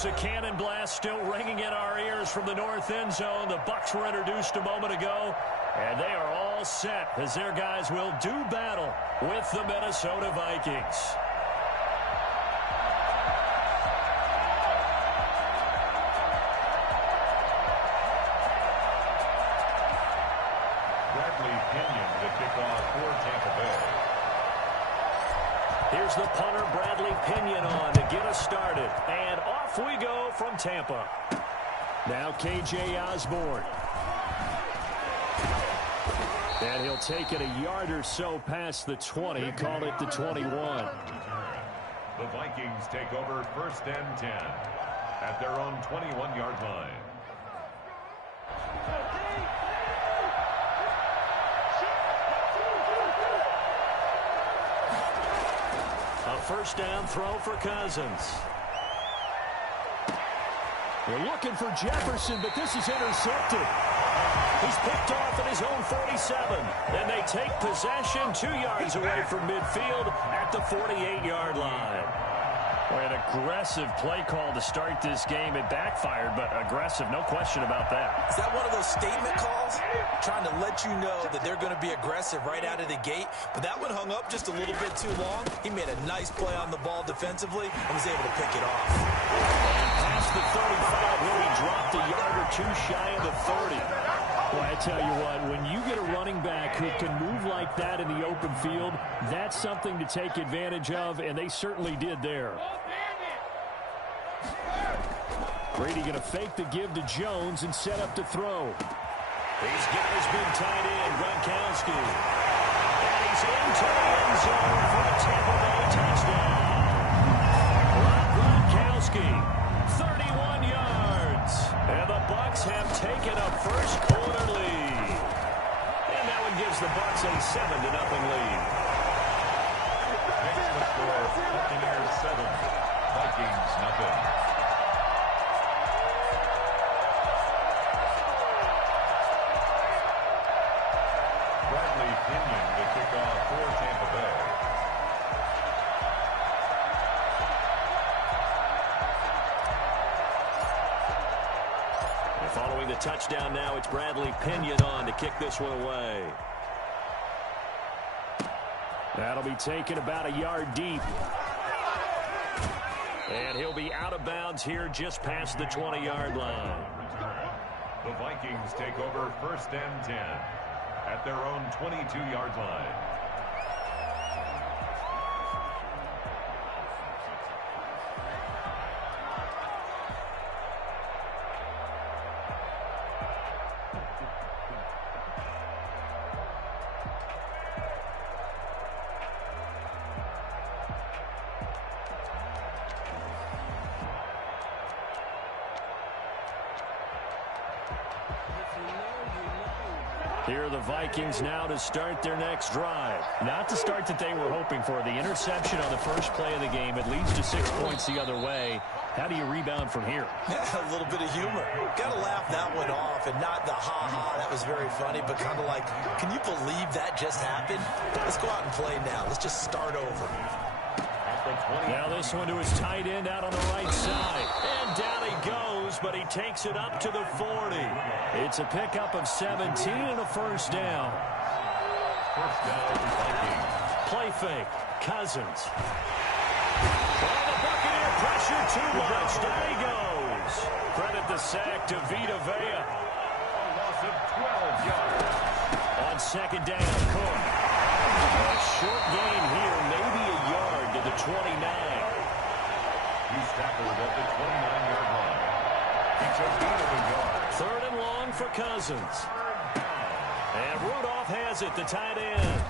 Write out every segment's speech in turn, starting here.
goes a cannon blast, still ringing in our ears from the north end zone. The Bucs were introduced a moment ago, and they are all set as their guys will do battle with the Minnesota Vikings. Bradley Pinion to kick off for Tampa Bay. Here's the punter, Bradley Pinion, on to get us started. And off we go from Tampa. Now KJ Osborne. And he'll take it a yard or so past the 20, call it the 21. The Vikings take over 1st and 10 at their own 21-yard line. First down throw for Cousins. They're looking for Jefferson, but this is intercepted. He's picked off at his own 47. Then they take possession 2 yards away from midfield at the 48-yard line. Boy, an aggressive play call to start this game. It backfired, but aggressive, no question about that. Is that one of those statement calls? Trying to let you know that they're going to be aggressive right out of the gate. But that one hung up just a little bit too long. He made a nice play on the ball defensively and was able to pick it off. And past the 35, where he dropped a yard or two shy of the 30. Well, I tell you what, when you get a running back who can move like that in the open field, that's something to take advantage of, and they certainly did there. Brady going to fake the give to Jones and set up to throw. He's got his big tight end, Gronkowski. And he's into the end zone for a Tampa Bay touchdown. Gronkowski, 31 yards. And the Bucs have taken a first-quarter lead. And that one gives the Bucs a 7-0 lead. Next the score, Buccaneers 7, Vikings nothing. Bradley Pinion to kick off for Tampa Bay. And following the touchdown now, it's Bradley Pinion on to kick this one away. That'll be taken about a yard deep. And he'll be out of bounds here just past the 20-yard line. The Vikings take over 1st and 10 at their own 22-yard line. Here are the Vikings now to start their next drive. Not the start that they were hoping for. The interception on the first play of the game. It leads to 6 points the other way. How do you rebound from here? A little bit of humor. Got to laugh that one off, and not the ha-ha, that was very funny, but kind of like, can you believe that just happened? Let's go out and play now. Let's just start over. Now this one to his tight end out on the right side. And down he goes, but he takes it up to the 40. It's a pickup of 17 and a first down. First down, Vikings. Play fake. Cousins. Oh, the Buccaneer pressure too much. Down he goes. Credit the sack to Vita Vea. A loss of 12 yards. On second down, Cook. A short gain here, maybe a yard to the 29. He's tackled at the 29-yard line. He took 8 of the yard. Third and long for Cousins. And Rudolph has it, the tight end.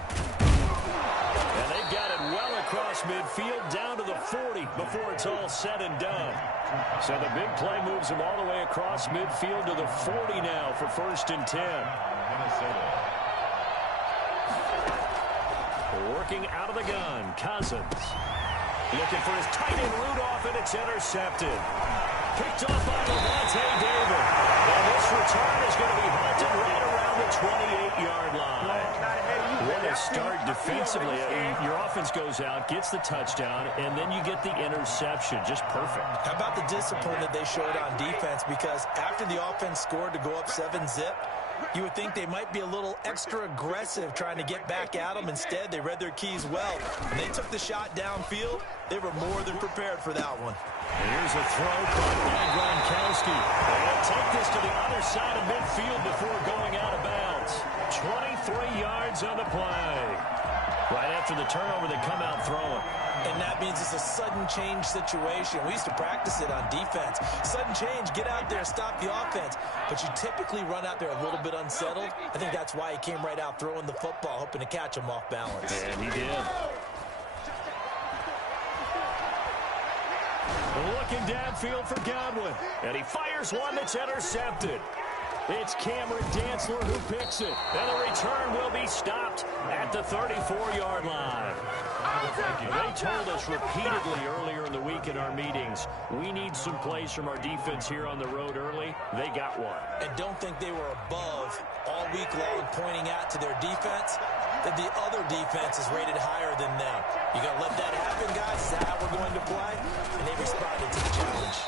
And they've got it well across midfield, down to the 40 before it's all said and done. So the big play moves him all the way across midfield to the 40 now for 1st and 10. Minnesota. Working out of the gun, Cousins. Looking for his tight end, Rudolph, and it's intercepted. Picked off by Lavonte David. And this return is going to be halted right around the 28-yard line. What a start defensively. Your offense goes out, gets the touchdown, and then you get the interception. Just perfect. How about the discipline that they showed on defense? Because after the offense scored to go up 7-zip, you would think they might be a little extra aggressive trying to get back at them. Instead, they read their keys well. When they took the shot downfield, they were more than prepared for that one. And here's a throw caught by Gronkowski. They'll take this to the other side of midfield before going out of bounds. 23 yards on the play. Right after the turnover, they come out throwing. And that means it's a sudden change situation. We used to practice it on defense. Sudden change, get out there, stop the offense. But you typically run out there a little bit unsettled. I think that's why he came right out throwing the football, hoping to catch him off balance. And he did. Looking downfield for Godwin. And he fires one that's intercepted. It's Cameron Dantzler who picks it. And the return will be stopped at the 34-yard line. They told us repeatedly earlier in the week in our meetings, we need some plays from our defense here on the road early. They got one. And don't think they were above all week long pointing out to their defense that the other defense is rated higher than them. You going to let that happen, guys? Is that how we're going to play? And they responded to the challenge.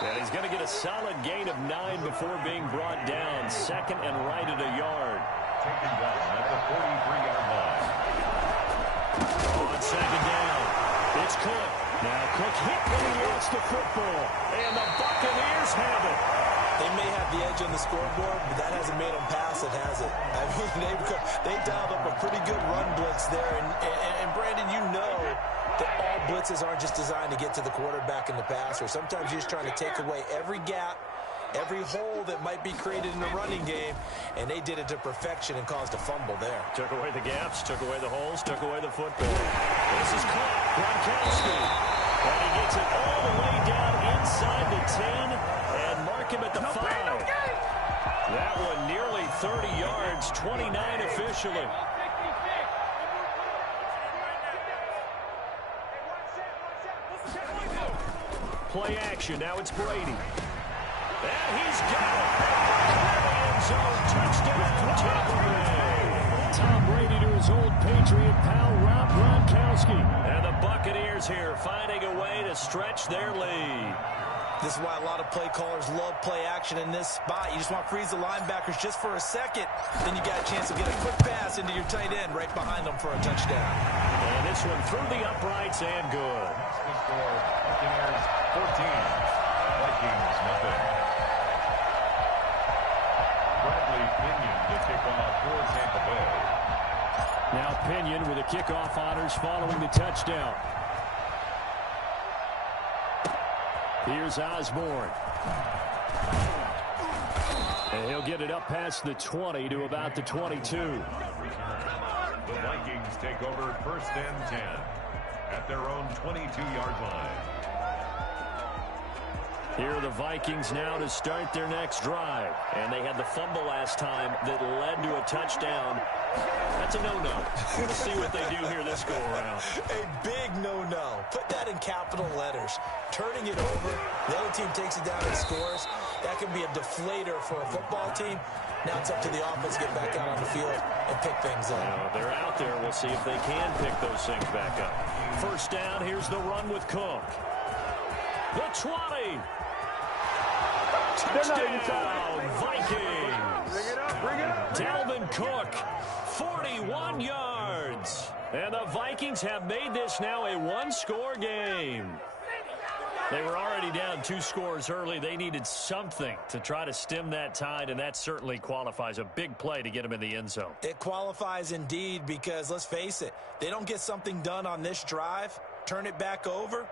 And he's going to get a solid gain of 9 before being brought down. Second and right at a yard. Taken down at the 43-yard line. On second down, it's Cook. Now Cook hit when he lost the football. And the Buccaneers have it. They may have the edge on the scoreboard, but that hasn't made them pass it, has it? I mean, they dialed up a pretty good run blitz there. And Brandon, you know that all blitzes aren't just designed to get to the quarterback and the passer. Sometimes you're just trying to take away every gap, every hole that might be created in the running game, and they did it to perfection and caused a fumble there. Took away the gaps, took away the holes, took away the football. This is caught. Gronkowski. And he gets it all the way down inside the 10 and mark him at the 5. That one nearly 30 yards, 29 officially. Play action. Now it's Brady. And he's got it. End zone touchdown, Tampa Bay. Tom Brady to his old Patriot pal, Rob Gronkowski. And the Buccaneers here finding a way to stretch their lead. This is why a lot of play callers love play action in this spot. You just want to freeze the linebackers just for a second. Then you got a chance to get a quick pass into your tight end right behind them for a touchdown. And this one through the uprights and good. The score, Buccaneers 14, Vikings nothing. Bradley Pinion to kick off for Tampa Bay. Now Pinion with the kickoff honors following the touchdown. Here's Osborne. And he'll get it up past the 20 to about the 22. The Vikings take over first and 10 at their own 22-yard line. Here are the Vikings now to start their next drive. And they had the fumble last time that led to a touchdown. That's a no-no. We'll see what they do here this go-around. A big no-no. Put that in capital letters. Turning it over, the other team takes it down and scores. That can be a deflator for a football team. Now it's up to the offense to get back out on the field and pick things up. They're out there. We'll see if they can pick those things back up. First down, here's the run with Cook. The 20. Touchdown, Vikings. Bring it up. Dalvin Cook, 41 yards. And the Vikings have made this now a one-score game. They were already down 2 scores early. They needed something to try to stem that tide, and that certainly qualifies. A big play to get them in the end zone. It qualifies indeed because, let's face it, they don't get something done on this drive, turn it back over,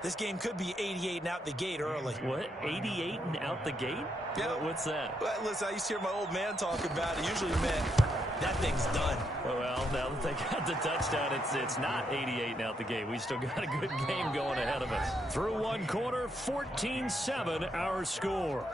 this game could be 88 and out the gate early. What? 88 and out the gate? Yeah. What's that? Well, listen, I used to hear my old man talk about it. Usually meant that thing's done. Well, now that they got the touchdown, it's not 88 and out the gate. We still got a good game going ahead of us. Through one quarter, 14-7 our score.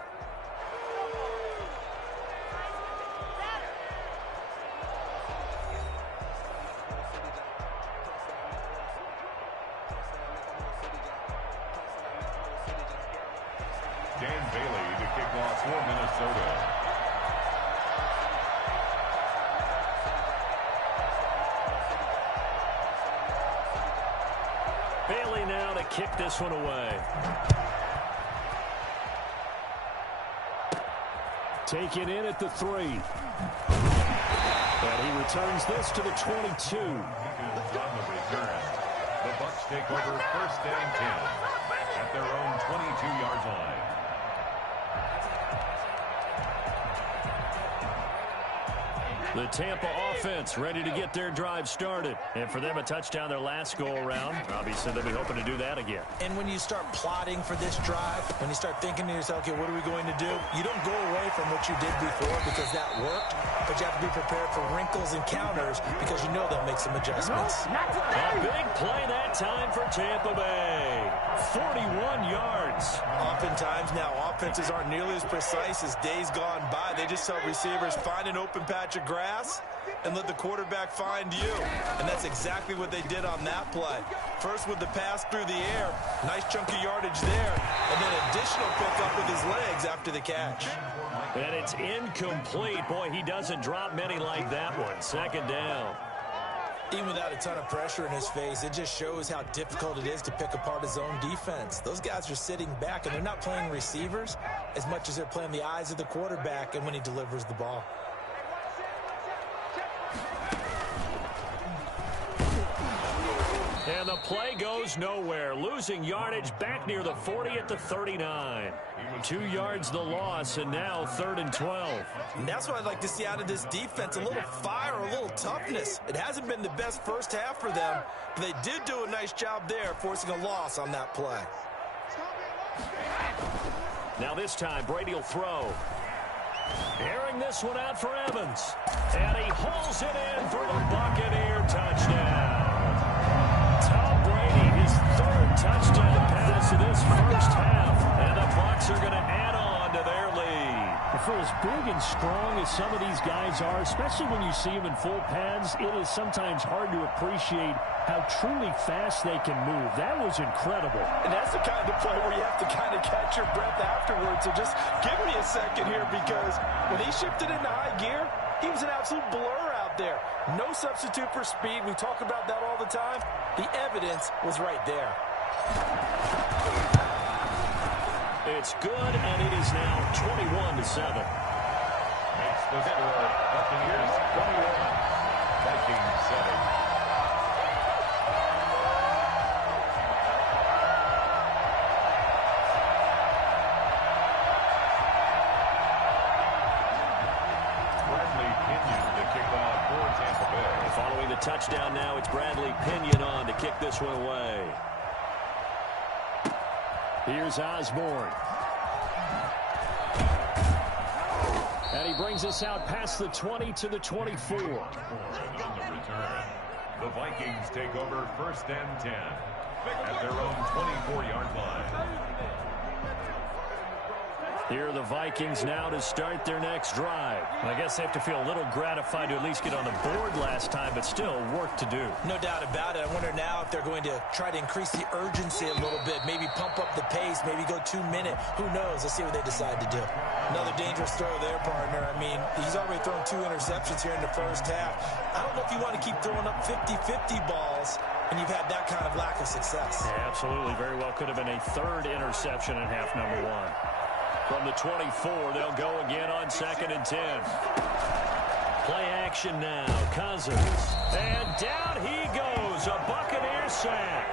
Dan Bailey to kick off for Minnesota. Staley now to kick this one away. Taken in at the 3. And he returns this to the 22. On the return, the Bucs take over 1st and 10 at their own 22-yard line. The Tampa offense ready to get their drive started. And for them, a touchdown their last go-around. Obviously, they'll be hoping to do that again. And when you start plotting for this drive, when you start thinking to yourself, okay, what are we going to do? You don't go away from what you did before because that worked, but you have to be prepared for wrinkles and counters because you know they'll make some adjustments. A big play that time for Tampa Bay. 41 yards. Oftentimes now, offenses aren't nearly as precise as days gone by. They just tell receivers, find an open patch of grass and let the quarterback find you. And that's exactly what they did on that play. First with the pass through the air, nice chunk of yardage there, and then additional pickup with his legs after the catch. And it's incomplete. Boy, he doesn't drop many like that one. 2nd down. Even without a ton of pressure in his face, it just shows how difficult it is to pick apart his own defense. Those guys are sitting back, and they're not playing receivers as much as they're playing the eyes of the quarterback and when he delivers the ball. And the play goes nowhere. Losing yardage back near the 40 at the 39. 2 yards the loss, and now 3rd and 12. And that's what I'd like to see out of this defense, a little fire, a little toughness. It hasn't been the best first half for them, but they did do a nice job there, forcing a loss on that play. Now this time, Brady will throw. Airing this one out for Evans. And he hauls it in for the Buccaneer touchdown. Tom Brady, his 3rd touchdown pass of this first half. And the Bucs are going to add on to their lead. For as big and strong as some of these guys are, especially when you see them in full pads, it is sometimes hard to appreciate how truly fast they can move. That was incredible. And that's the kind of play where you have to kind of catch your breath afterwards. So just give me a second here, because when he shifted into high gear, he was an absolute blur out there. No substitute for speed. We talk about that all the time. The evidence was right there. It's good, and it is now 21-7. Makes the score Buccaneers 21, Vikings 7. Following the touchdown now, it's Bradley Pinion on to kick this one away. Here's Osborne. And he brings us out past the 20 to the 24. On the return, the Vikings take over 1st and 10 at their own 24-yard line. Here are the Vikings now to start their next drive. I guess they have to feel a little gratified to at least get on the board last time, but still work to do. No doubt about it. I wonder now if they're going to try to increase the urgency a little bit, maybe pump up the pace, maybe go 2-minute. Who knows? Let's see what they decide to do. Another dangerous throw there, partner. I mean, he's already thrown 2 interceptions here in the first half. I don't know if you want to keep throwing up 50-50 balls and you've had that kind of lack of success. Yeah, absolutely. Very well could have been a 3rd interception in half number 1. From the 24, they'll go again on 2nd and 10. Play action now. Cousins. And down he goes. A Buccaneer sack.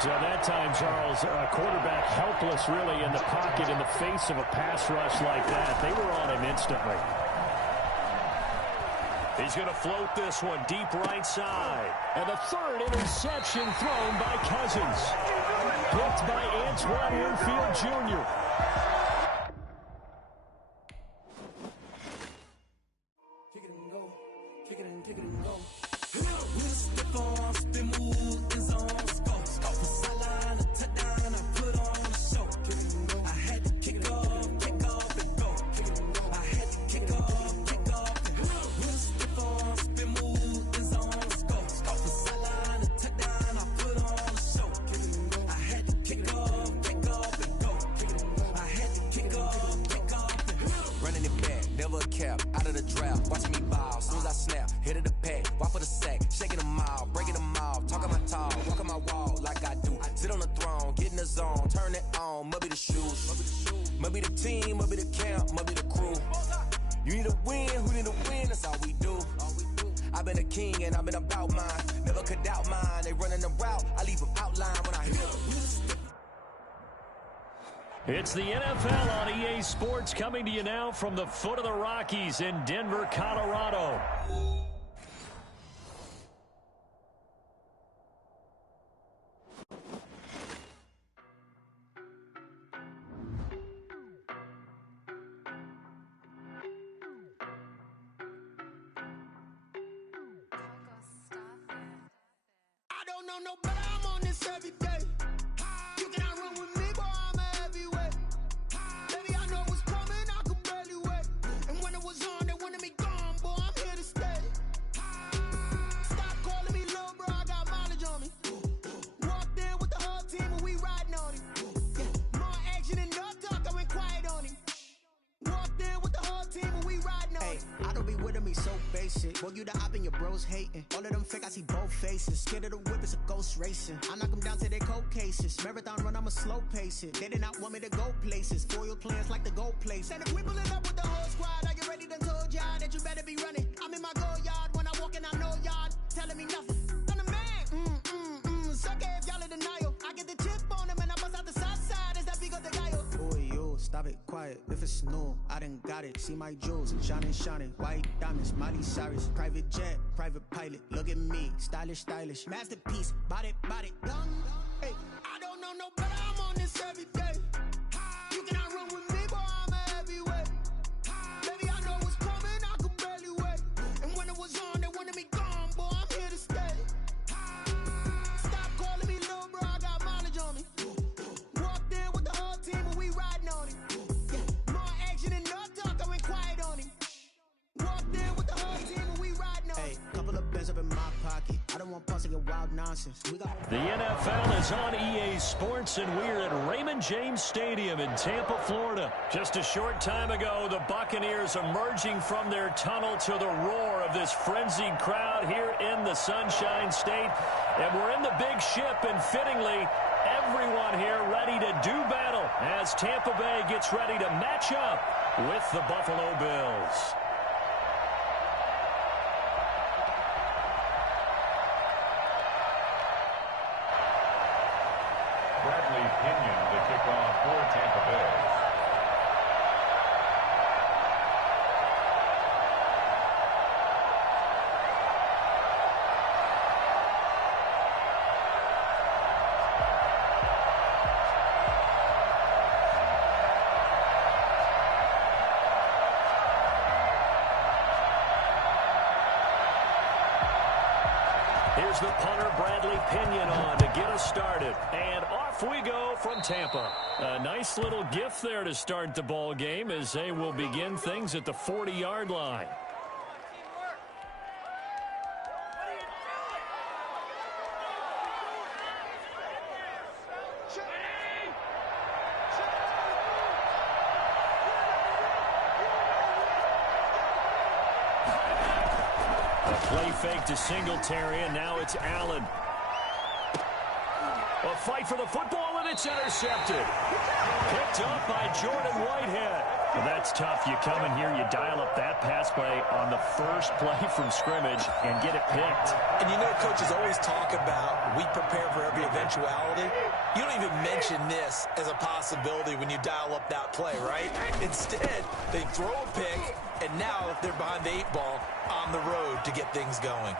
So that time, Charles, a quarterback helpless really in the pocket in the face of a pass rush like that. They were on him instantly. He's going to float this one deep right side. And the 3rd interception thrown by Cousins. Picked by Antoine Winfield Jr. turn it on, maybe the shoes. Maybe the team, maybe the camp, maybe the crew. You need a win, who need a win, that's all we do. I've been a king and I've been about mine. Never could doubt mine, they running the route. I leave them outline when I hear them. It's the NFL on EA Sports coming to you now from the foot of the Rockies in Denver, Colorado. I don't know no better, I'm on this every day. You cannot run with me, boy, I'm a heavyweight. Baby, I know what's coming, I could barely wait. And when it was on, they wanted me gone, boy, I'm here to stay. Stop calling me little bro, I got mileage on me. Walked in with the whole team and we riding on him. Yeah, more action and no talk, I went quiet on him. Walked in with the whole team and we riding on him. I don't be with him, he's so basic. Boy, you the op and your bros hating. All of them fake, I see both faces. Scared of the whip, it's a ghost racing. I knock them down to their cold cases. Marathon run, I'ma slow pace it. They did not want me to go places. Foil plans like the gold place. And if we pulling up with the whole squad, I get ready to told y'all that you better be running. I'm in my go yard, when I walk in, I know y'all telling me nothing. I'm the man, suck it if y'all in denial. I get the chip on him and I bust out the south side, is that big of the guy? Boy, yo, stop it, quiet. If it's new, I done got it. See my jewels, shining, white diamonds, Miley Cyrus, private jet, private pilot. Look at me, stylish, masterpiece, body, young. Hey, I don't know no better, I'm on this every day. You cannot run with me, boy, I'm a heavyweight. Baby, I know what's coming, I could barely wait. And when it was on, they wanted me gone, boy, I'm here to stay. Stop calling me little bro, I got mileage on me. Walked in with the whole team and we riding on him. Yeah, more action and no talk, I went quiet on him. Walked in with the whole team and we riding on him. Hey, couple of bins up in my pocket. I don't want pulse to get wild nonsense. We got The NFL is on EA Sports, and we're at Raymond James Stadium in Tampa, Florida. Just a short time ago, the Buccaneers emerging from their tunnel to the roar of this frenzied crowd here in the Sunshine State. And we're in the big ship, and fittingly, everyone here ready to do battle as Tampa Bay gets ready to match up with the Buffalo Bills. Bradley Pinion to kick off for Tampa Bay. Here's the punter, Bradley Pinion, on to get us started. And off we go from Tampa. A nice little gift there to start the ball game as they will begin things at the 40-yard line. Play fake to Singletary, and now it's Allen. A fight for the football, and it's intercepted. Picked up by Jordan Whitehead. Well, that's tough. You come in here, you dial up that pass play on the first play from scrimmage and get it picked. And you know, coaches always talk about we prepare for every eventuality. You don't even mention this as a possibility when you dial up that play, right? Instead, they throw a pick, and now they're behind the 8 ball on the road to get things going.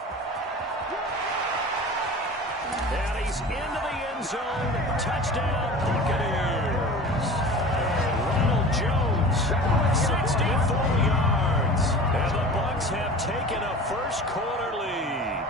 And he's into the end zone. Touchdown, Buccaneers. Ronald Jones, 64 yards. And the Bucs have taken a first-quarter lead.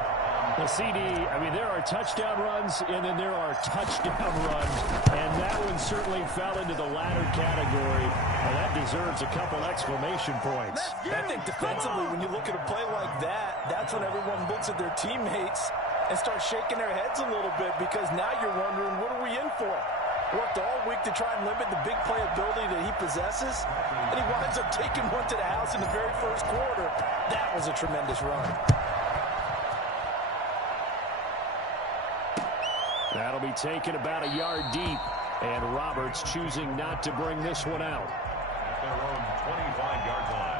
Well, CD, I mean, there are touchdown runs, and then there are touchdown runs. And that one certainly fell into the latter category. And that deserves a couple exclamation points. I think defensively, when you look at a play like that, that's when everyone looks at their teammates and start shaking their heads a little bit, because now you're wondering, what are we in for? Worked all week to try and limit the big play ability that he possesses, and he winds up taking one to the house in the very first quarter. That was a tremendous run. That'll be taken about a yard deep. And Roberts choosing not to bring this one out. At their own 25-yard line.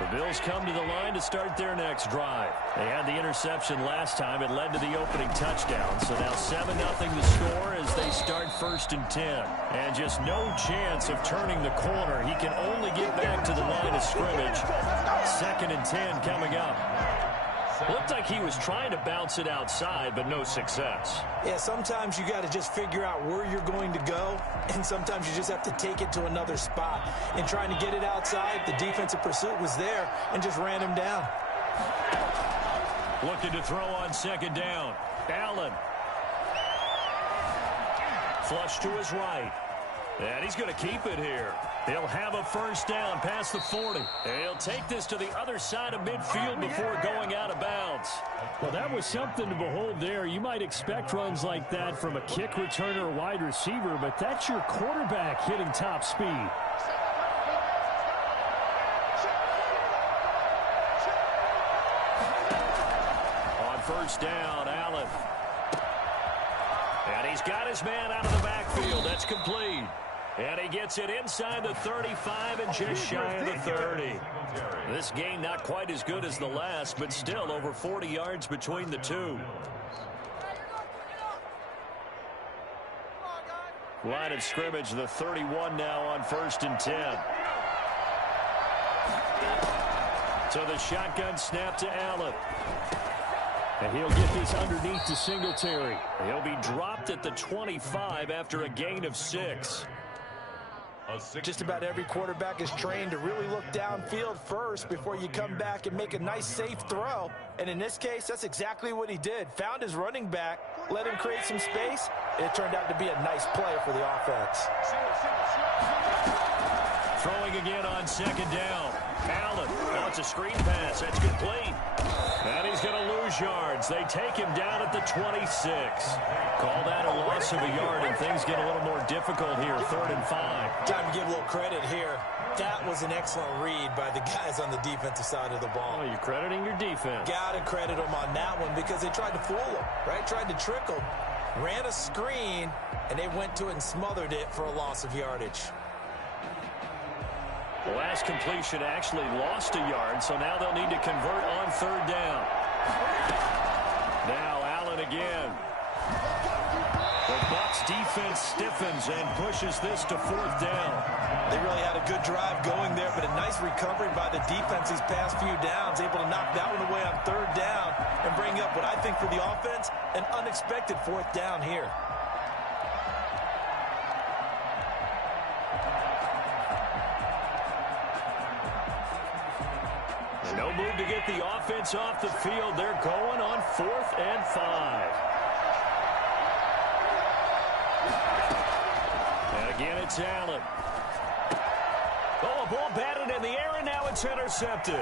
The Bills come to the line to start their next drive. They had the interception last time. It led to the opening touchdown. So now 7-0 the score as they start 1st and 10. And just no chance of turning the corner. He can only get back to the line of scrimmage. 2nd and 10 coming up. Looked like he was trying to bounce it outside, but no success. Yeah, sometimes you got to just figure out where you're going to go, and sometimes you just have to take it to another spot. And trying to get it outside, the defensive pursuit was there and just ran him down. Looking to throw on 2nd down. Allen. Flush to his right. And he's going to keep it here. He'll have a 1st down past the 40. And he'll take this to the other side of midfield before going out of bounds. Well, that was something to behold there. You might expect runs like that from a kick returner or wide receiver, but that's your quarterback hitting top speed. On 1st down, Allen. And he's got his man out of the backfield. That's complete. And he gets it inside the 35 and just shy of the 30. This game not quite as good as the last, but still over 40 yards between the two. Line of scrimmage, the 31 now on 1st and 10. So the shotgun snap to Allen. And he'll get this underneath to Singletary. He'll be dropped at the 25 after a gain of 6. Just about every quarterback is trained to really look downfield first before you come back and make a nice, safe throw. And in this case, that's exactly what he did. Found his running back, let him create some space, and it turned out to be a nice play for the offense. Throwing again on 2nd down. Allen. Oh, it's a screen pass. That's complete. And he's going to lose yards. They take him down at the 26. Call that a loss of a yard, and things get a little more difficult here. 3rd and 5. Time to give a little credit here. That was an excellent read by the guys on the defensive side of the ball. Oh, you're crediting your defense. Got to credit them on that one because they tried to fool him, right? Tried to trick him. Ran a screen, and they went to it and smothered it for a loss of yardage. The last completion actually lost a yard, so now they'll need to convert on 3rd down. Now Allen again. The Bucs defense stiffens and pushes this to 4th down. They really had a good drive going there, but a nice recovery by the defense these past few downs, able to knock that one away on 3rd down and bring up what I think for the offense, an unexpected 4th down here. No move to get the offense off the field. They're going on 4th and 5. And again, it's Allen. Oh, a ball batted in the air, and now it's intercepted.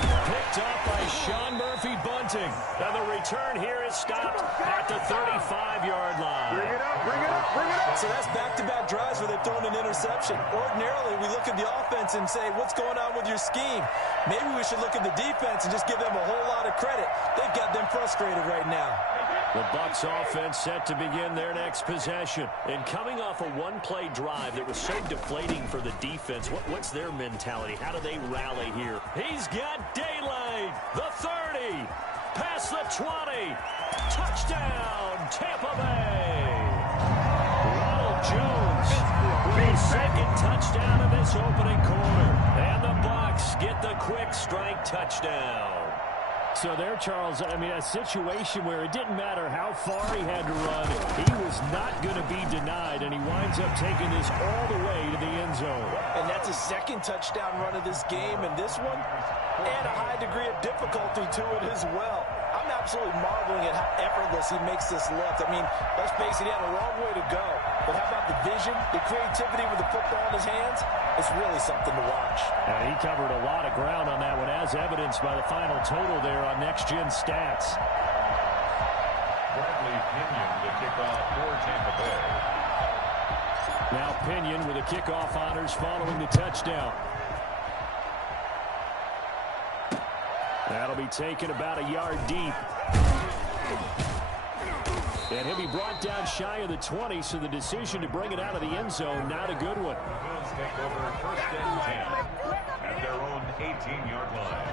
Picked up by Sean Murphy-Bunting. And the return here is stopped at the 35-yard line. Bring it up, bring it up, bring it up. So that's back-to-back drives where they've thrown an interception. Ordinarily, we look at the offense and say, what's going on with your scheme? Maybe we should look at the defense and just give them a whole lot of credit. They've got them frustrated right now. The Bucs offense set to begin their next possession. And coming off a one-play drive that was so deflating for the defense, what's their mentality? How do they rally here? He's got daylight. The 30. Past the 20. Touchdown, Tampa Bay. Ronald Jones with his 2nd touchdown of this opening quarter. And the Bucs get the quick strike touchdown. So there, Charles, I mean, a situation where it didn't matter how far he had to run, he was not going to be denied, and he winds up taking this all the way to the end zone. And that's his 2nd touchdown run of this game, and this one, and a high degree of difficulty to it as well. I'm absolutely marveling at how effortless he makes this look. I mean, let's face it, he had a long way to go. But how about the vision, the creativity with the football in his hands? It's really something to watch. He covered a lot of ground on that one, as evidenced by the final total there on Next Gen Stats. Bradley Pinion to kick off for Tampa Bay. Now Pinion with the kickoff honors following the touchdown. That'll be taken about a yard deep. And he'll be brought down shy of the 20, so the decision to bring it out of the end zone, not a good one. The Bills take over first and 10 at their own 18-yard line.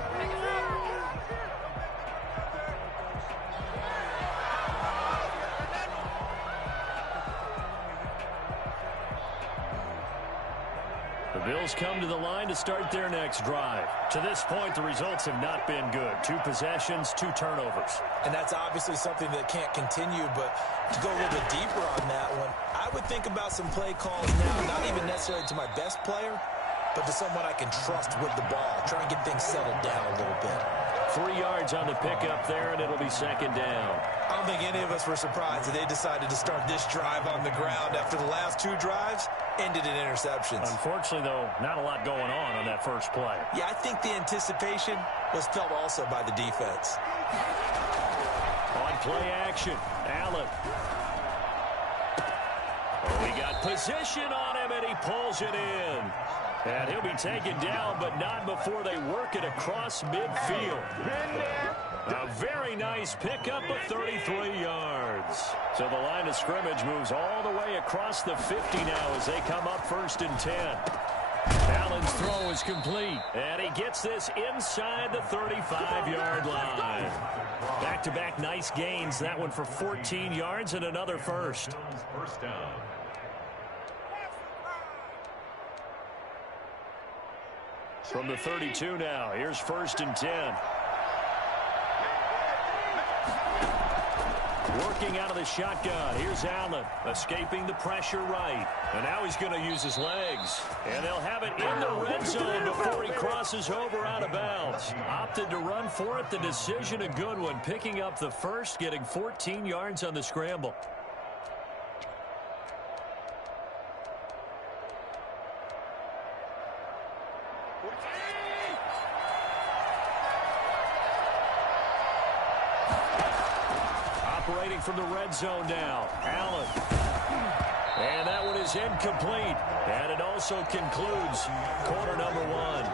The Bills come to the line to start their next drive. To this point, the results have not been good. 2 possessions, 2 turnovers. And that's obviously something that can't continue, but to go a little bit deeper on that one, I would think about some play calls now, not even necessarily to my best player, but to someone I can trust with the ball. Try and get things settled down a little bit. 3 yards on the pickup there, and it'll be second down. I don't think any of us were surprised that they decided to start this drive on the ground after the last 2 drives ended in interceptions. Unfortunately, though, not a lot going on that first play. Yeah, I think the anticipation was felt also by the defense. On play action, Allen. Oh, he got position on him, and he pulls it in. And he'll be taken down, but not before they work it across midfield. A very nice pickup of 33 yards. So the line of scrimmage moves all the way across the 50 now as they come up first and 10. Allen's throw is complete, and he gets this inside the 35-yard line. Back-to-back nice gains, that one for 14 yards and another first. First down. From the 32 now, here's first and 10. Working out of the shotgun. Here's Allen, escaping the pressure right. And now he's going to use his legs. And they'll have it in the red zone before he crosses over out of bounds. Opted to run for it. The decision a good one. Picking up the first, getting 14 yards on the scramble. Operating from the red zone now, Allen. And that one is incomplete. And it also concludes quarter number 1.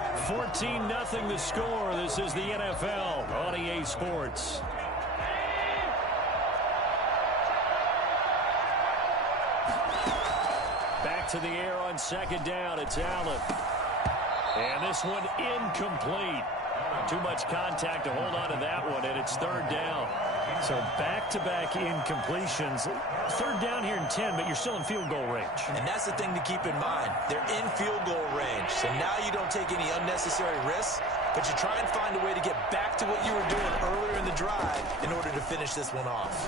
14-0 the score. This is the NFL on EA Sports. Back to the air on second down. It's Allen. And this one incomplete. Too much contact to hold on to that one, and it's third down. So back-to-back incompletions. Third down here in 10, but you're still in field goal range. And that's the thing to keep in mind. They're in field goal range. So now you don't take any unnecessary risks, but you try and find a way to get back to what you were doing earlier in the drive in order to finish this one off.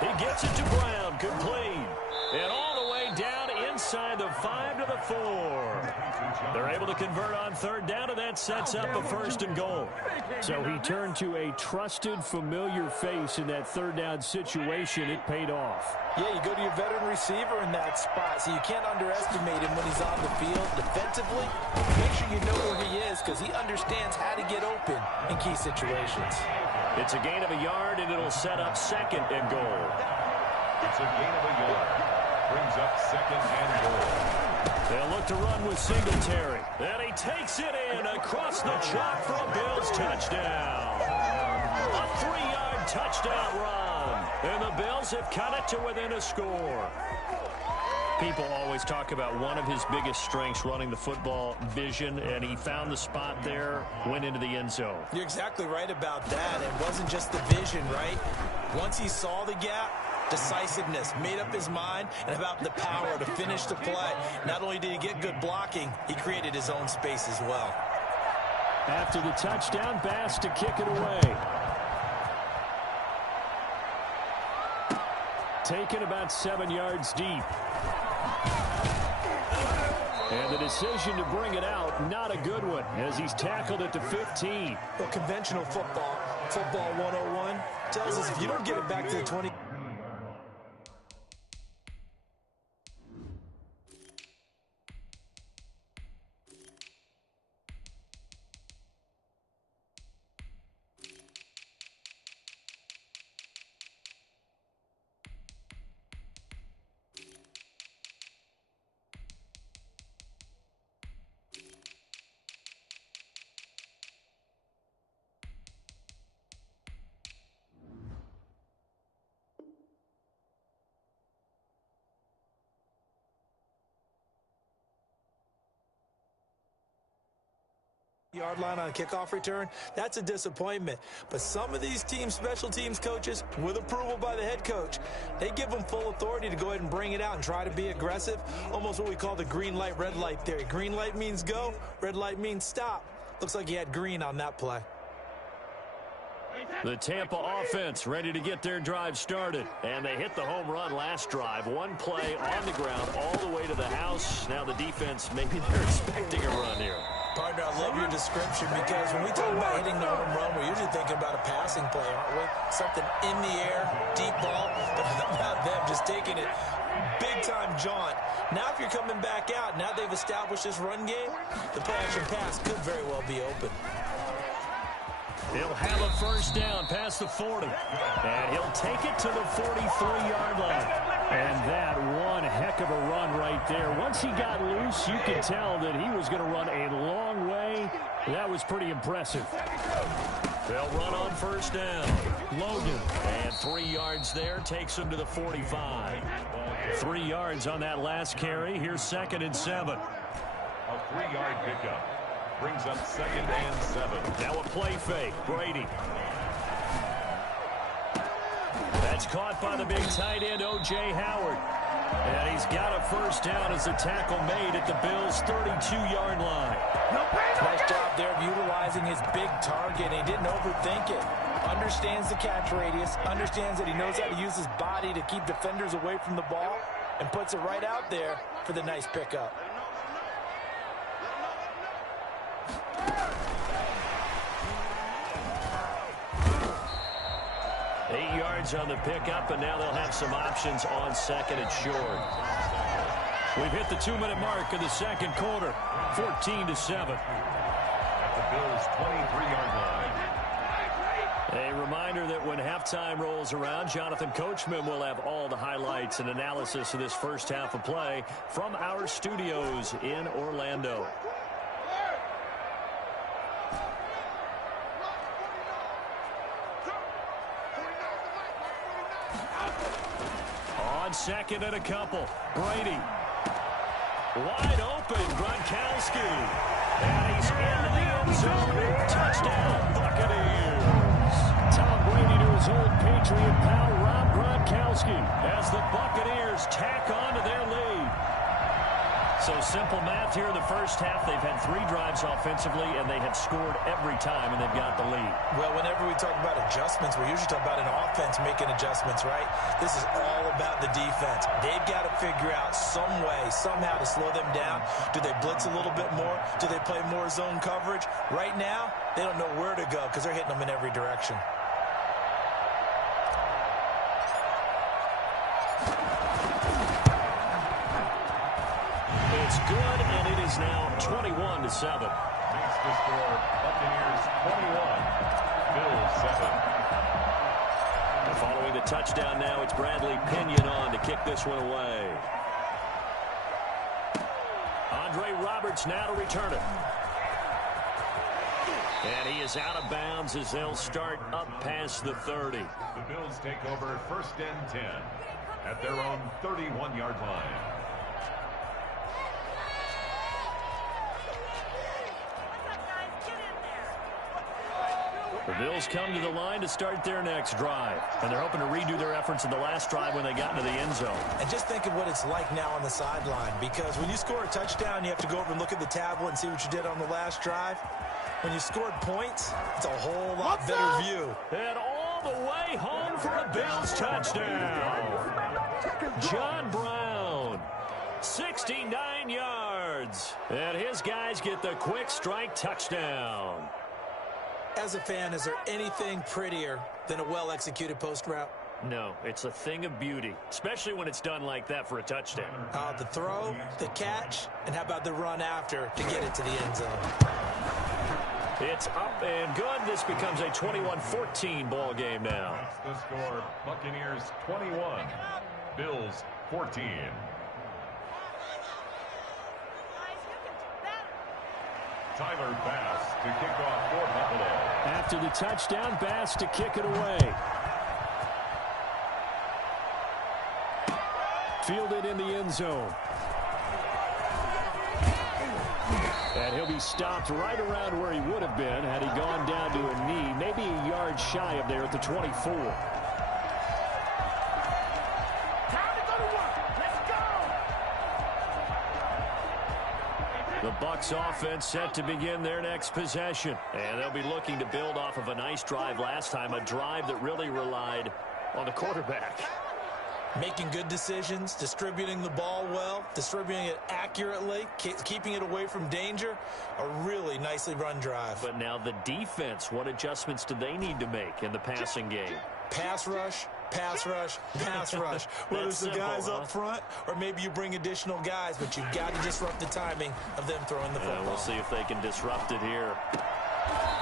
He gets it to Brown, complete. And all the way down inside the 5 to the 4. They're able to convert on third down, and that sets up a first and goal. So he turned to a trusted, familiar face in that third down situation. It paid off. Yeah, you go to your veteran receiver in that spot, so you can't underestimate him when he's on the field. Defensively, make sure you know where he is because he understands how to get open in key situations. It's a gain of a yard, and it'll set up second and goal. It's a gain of a yard. Brings up second and goal. They'll look to run with Singletary. And he takes it in across the chalk for a Bills touchdown. A 3-yard touchdown run. And the Bills have cut it to within a score. People always talk about one of his biggest strengths running the football, vision, and he found the spot there, went into the end zone. You're exactly right about that. It wasn't just the vision, right? Once he saw the gap, decisiveness, made up his mind, and about the power to finish the play. Not only did he get good blocking, he created his own space as well. After the touchdown, Bass to kick it away. Taken about 7 yards deep. And the decision to bring it out, not a good one, as he's tackled at the 15. Well, conventional football 101, tells us if you don't get it back to the 20... Yard line on a kickoff return, that's a disappointment. But some of these special teams coaches, with approval by the head coach, they give them full authority to go ahead and bring it out and try to be aggressive, almost what we call the green light, red light theory. Green light means go, red light means stop. Looks like he had green on that play. The Tampa offense ready to get their drive started. And they hit the home run last drive. One play on the ground all the way to the house. Now the defense, maybe they're expecting a run here. Partner, I love your description because when we talk about hitting the home run, we're usually thinking about a passing play, aren't we? Something in the air, deep ball, but how about them just taking it big-time jaunt. Now if you're coming back out, now they've established this run game, the play-action pass could very well be open. He'll have a first down past the 40. And he'll take it to the 43-yard line. And that one heck of a run right there. Once he got loose, you could tell that he was going to run a long way. That was pretty impressive. They'll run on first down. Logan. And 3 yards there takes him to the 45. 3 yards on that last carry. Here's 2nd and 7. A 3-yard pickup. Brings up 2nd and 7. Now a play fake. Brady. That's caught by the big tight end, O.J. Howard. And he's got a first down as the tackle made at the Bills' 32-yard line. Nice job there of utilizing his big target. He didn't overthink it. Understands the catch radius. Understands that he knows how to use his body to keep defenders away from the ball. And puts it right out there for the nice pickup. 8 yards on the pickup, and now they'll have some options on 2nd and short. We've hit the 2-minute mark of the second quarter, 14-7. At the Bills' 23-yard line. A reminder that when halftime rolls around, Jonathan Coachman will have all the highlights and analysis of this first half of play from our studios in Orlando. On 2nd and a couple, Brady. Wide open, Gronkowski. And he's into the end zone. Touchdown, Buccaneers. Tom Brady to his old Patriot pal, Rob Gronkowski, as the Buccaneers tack on to their lead. So simple math here in the first half. They've had 3 drives offensively, and they have scored every time, and they've got the lead. Well, whenever we talk about adjustments, we usually talk about an offense making adjustments, right? This is all about the defense. They've got to figure out some way, somehow to slow them down. Do they blitz a little bit more? Do they play more zone coverage? Right now, they don't know where to go because they're hitting them in every direction. It's good, and it is now 21-7. Makes the score Buccaneers 21, Bills 7. And following the touchdown now, it's Bradley Pinion on to kick this one away. Andre Roberts now to return it. And he is out of bounds as they'll start up past the 30. The Bills take over 1st and 10 at their own 31-yard line. The Bills come to the line to start their next drive. And they're hoping to redo their efforts in the last drive when they got into the end zone. And just think of what it's like now on the sideline, because when you score a touchdown, you have to go over and look at the tablet and see what you did on the last drive. When you scored points, it's a whole lot better view. And all the way home for a Bills touchdown. John Brown, 69 yards. And his guys get the quick strike touchdown. As a fan, is there anything prettier than a well-executed post route? No, it's a thing of beauty, especially when it's done like that for a touchdown. The throw, the catch, and how about the run after to get it to the end zone? It's up and good. This becomes a 21-14 ball game now. That's the score, Buccaneers 21, Bills 14. Tyler Bass to kick off for Buffalo. After the touchdown, Bass to kick it away. Fielded in the end zone. And he'll be stopped right around where he would have been had he gone down to a knee, maybe a yard shy of there at the 24. The Bucs offense set to begin their next possession. And they'll be looking to build off of a nice drive last time, a drive that really relied on the quarterback. Making good decisions, distributing the ball well, distributing it accurately, keeping it away from danger. A really nicely run drive. But now the defense, what adjustments do they need to make in the passing game? Pass rush, pass rush, pass rush. Whether it's the guys up front or maybe you bring additional guys, but you've got to disrupt the timing of them throwing the football. We'll see if they can disrupt it here.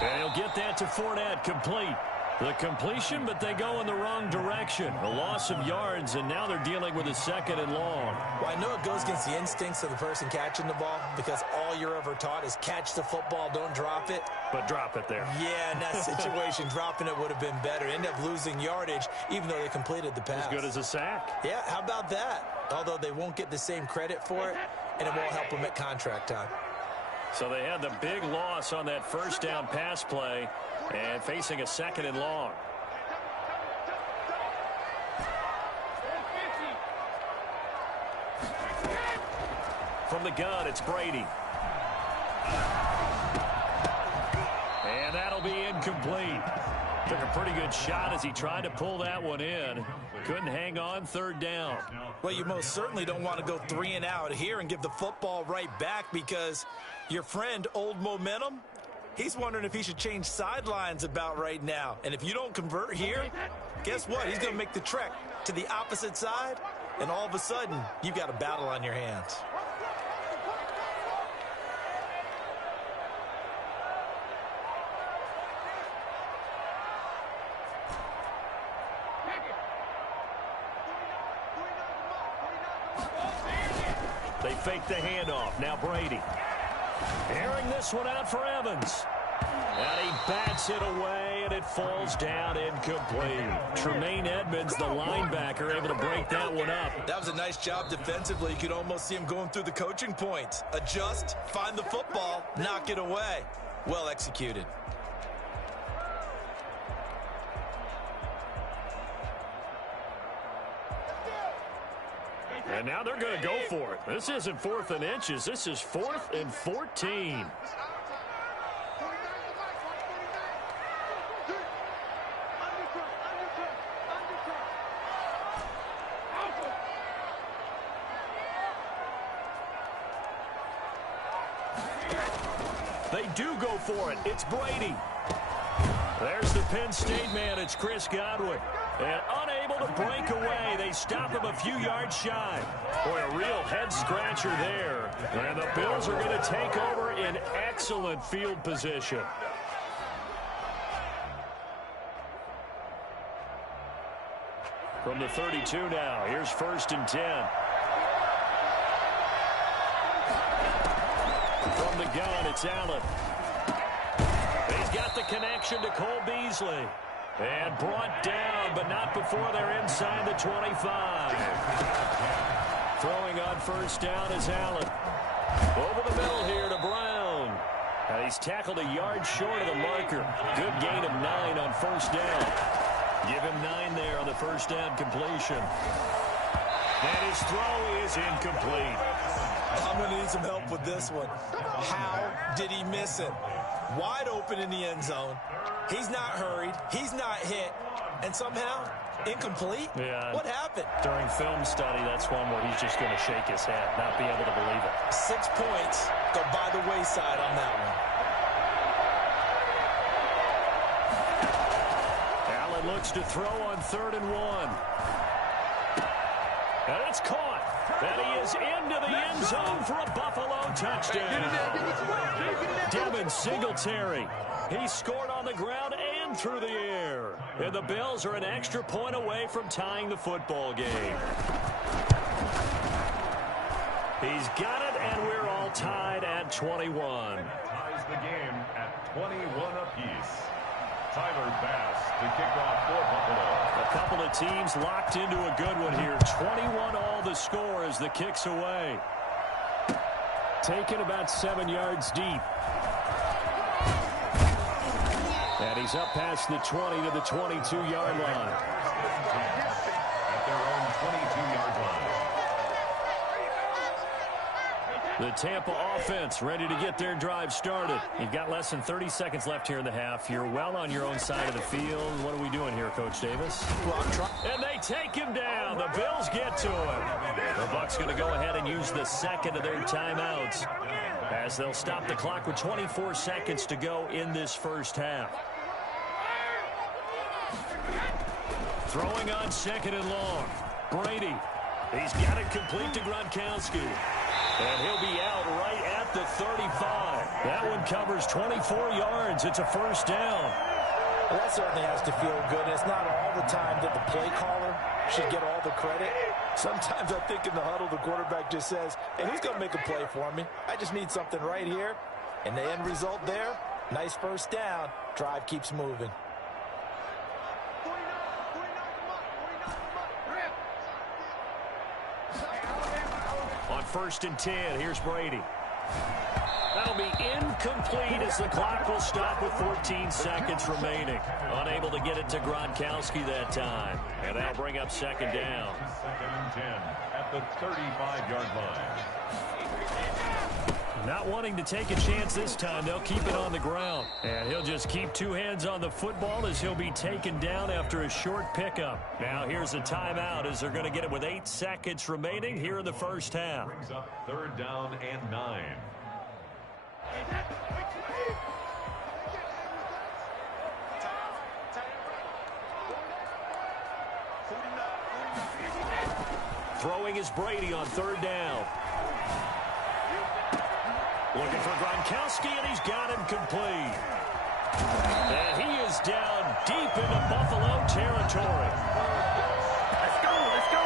And he'll get that to Fournette, complete. The completion, but they go in the wrong direction. A loss of yards, and now they're dealing with a second and long. Well, I know it goes against the instincts of the person catching the ball because all you're ever taught is catch the football, don't drop it. But drop it there. Yeah, in that situation, dropping it would have been better. End up losing yardage, even though they completed the pass. As good as a sack. Yeah, how about that? Although they won't get the same credit for it, and it won't help them at contract time. So they had the big loss on that first down pass play and facing a second and long. From the gun, it's Brady. And that'll be incomplete. Took a pretty good shot as he tried to pull that one in. Couldn't hang on, third down. Well, you most certainly don't want to go 3 and out here and give the football right back because your friend, Old Momentum, he's wondering if he should change sidelines about right now. And if you don't convert here, guess what? He's going to make the trek to the opposite side, and all of a sudden, you've got a battle on your hands. They fake the handoff. Now Brady. Airing this one out for Evans. And he bats it away, and it falls down incomplete. Tremaine Edmonds, the linebacker, able to break that one up. That was a nice job defensively. You could almost see him going through the coaching points. Adjust, find the football, knock it away. Well executed. And now they're going to go for it. This isn't 4th and inches. This is 4th and 14. They do go for it. It's Brady. There's the Penn State man. It's Chris Godwin. And unable to break away, they stop him a few yards shy. Boy, a real head-scratcher there. And the Bills are going to take over in excellent field position. From the 32 now, here's 1st and 10. From the gun, it's Allen. He's got the connection to Cole Beasley. And brought down, but not before they're inside the 25. Throwing on 1st down is Allen. Over the middle here to Brown. And he's tackled a yard short of the marker. Good gain of 9 on 1st down. Give him 9 there on the 1st down completion. And his throw is incomplete. I'm going to need some help with this one. How did he miss it? Wide open in the end zone. He's not hurried. He's not hit. And somehow, incomplete? Yeah. What happened? During film study, that's one where he's just going to shake his head, not be able to believe it. 6 points go by the wayside on that one. Allen looks to throw on 3rd and 1. And it's caught. And he is into the end zone for a Buffalo touchdown. Devin Singletary. He scored on the ground and through the air. And the Bills are an extra point away from tying the football game. He's got it, and we're all tied at 21. Ties the game at 21 apiece. Tyler Bass to kick off for Buffalo. A couple of teams locked into a good one here. 21 all the score as the kick's away. taken about 7 yards deep. And he's up past the 20 to the 22-yard line. At their own 22-yard line. The Tampa offense ready to get their drive started. You've got less than 30 seconds left here in the half. You're well on your own side of the field. What are we doing here, Coach Davis? And they take him down. The Bills get to him. The Bucs going to go ahead and use the second of their timeouts as they'll stop the clock with 24 seconds to go in this first half. Throwing on second and long. Brady. He's got it complete to Gronkowski. And he'll be out right at the 35. That one covers 24 yards. It's a first down. Well, that certainly has to feel good. It's not all the time that the play caller should get all the credit. Sometimes I think in the huddle, the quarterback just says, hey, who's going to make a play for me? I just need something right here. And the end result there, nice first down. Drive keeps moving. On 1st and 10, here's Brady. That'll be incomplete as the clock will stop with 14 seconds remaining. Unable to get it to Gronkowski that time. And that'll bring up second down. 2nd and 10 at the 35-yard line. Not wanting to take a chance this time, they'll keep it on the ground. And he'll just keep two hands on the football as he'll be taken down after a short pickup. Now here's a timeout as they're going to get it with 8 seconds remaining here in the first half. Brings up 3rd down and 9. Throwing is Brady on 3rd down. Looking for Gronkowski, and he's got him complete. And he is down deep into Buffalo territory. Let's go, let's go.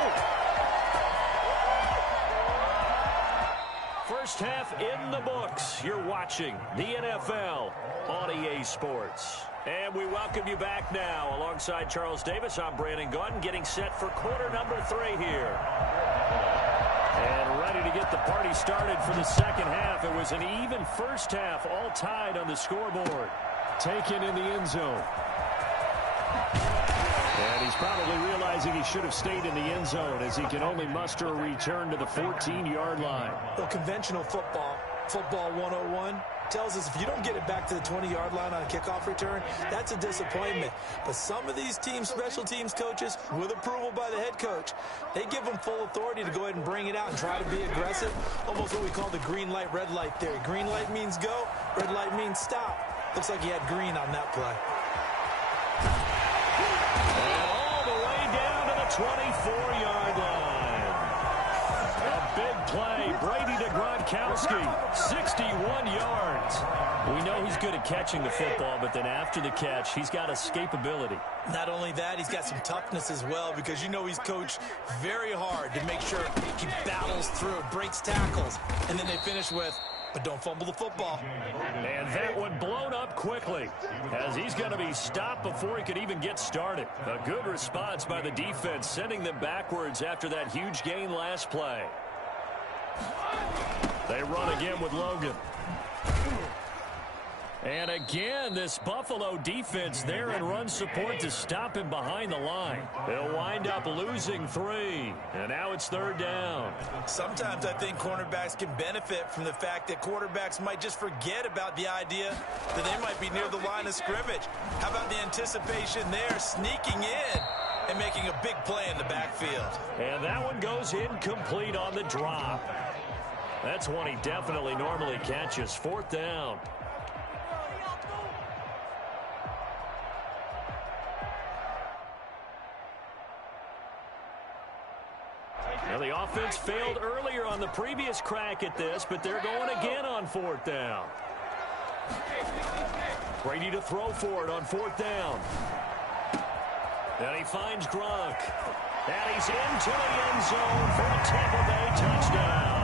First half in the books. You're watching the NFL on EA Sports. And we welcome you back now. Alongside Charles Davis, I'm Brandon Gaudin, getting set for quarter number 3 here. And ready to get the party started for the second half. It was an even first half, all tied on the scoreboard. Taken in the end zone. And he's probably realizing he should have stayed in the end zone as he can only muster a return to the 14-yard line. Well, conventional football 101, tells us if you don't get it back to the 20-yard line on a kickoff return, that's a disappointment. But some of these teams, special teams coaches, with approval by the head coach, they give them full authority to go ahead and bring it out and try to be aggressive. Almost what we call the green light, red light theory. Green light means go, red light means stop. Looks like he had green on that play. And all the way down to the 24-yard line. A big play. Brady to Gronkowski. 61 yards. We know he's good at catching the football, but then after the catch, he's got escapability. Not only that, he's got some toughness as well, because you know he's coached very hard to make sure he battles through, breaks tackles, and then they finish with, but don't fumble the football. And that one blown up quickly as he's going to be stopped before he could even get started. A good response by the defense, sending them backwards after that huge gain last play. They run again with Logan. And again, this Buffalo defense there in run support to stop him behind the line. They'll wind up losing 3. And now it's 3rd down. Sometimes I think cornerbacks can benefit from the fact that quarterbacks might just forget about the idea that they might be near the line of scrimmage. How about the anticipation there, sneaking in and making a big play in the backfield? And that one goes incomplete on the drop. That's one he definitely normally catches. 4th down. Now the offense failed earlier on the previous crack at this, but they're going again on 4th down. Brady to throw for it on 4th down. And he finds Gronk. And he's into the end zone for a Tampa Bay touchdown.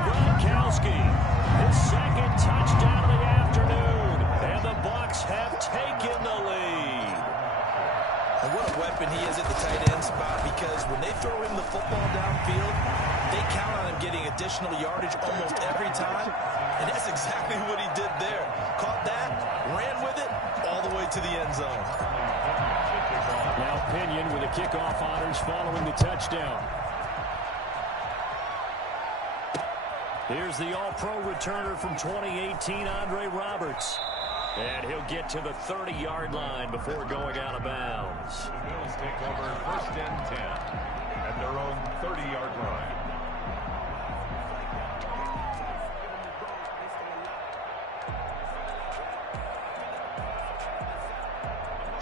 Gronkowski, his 2nd touchdown of the afternoon. And the Bucs have taken the lead. And what a weapon he is at the tight end spot, because when they throw him the football downfield, they count on him getting additional yardage almost every time, and that's exactly what he did there. Caught that, ran with it, all the way to the end zone. Now Pinion with the kickoff honors following the touchdown. Here's the All-Pro returner from 2018, Andre Roberts. And he'll get to the 30-yard line before going out of bounds. The Bills take over 1st and 10 at their own 30-yard line.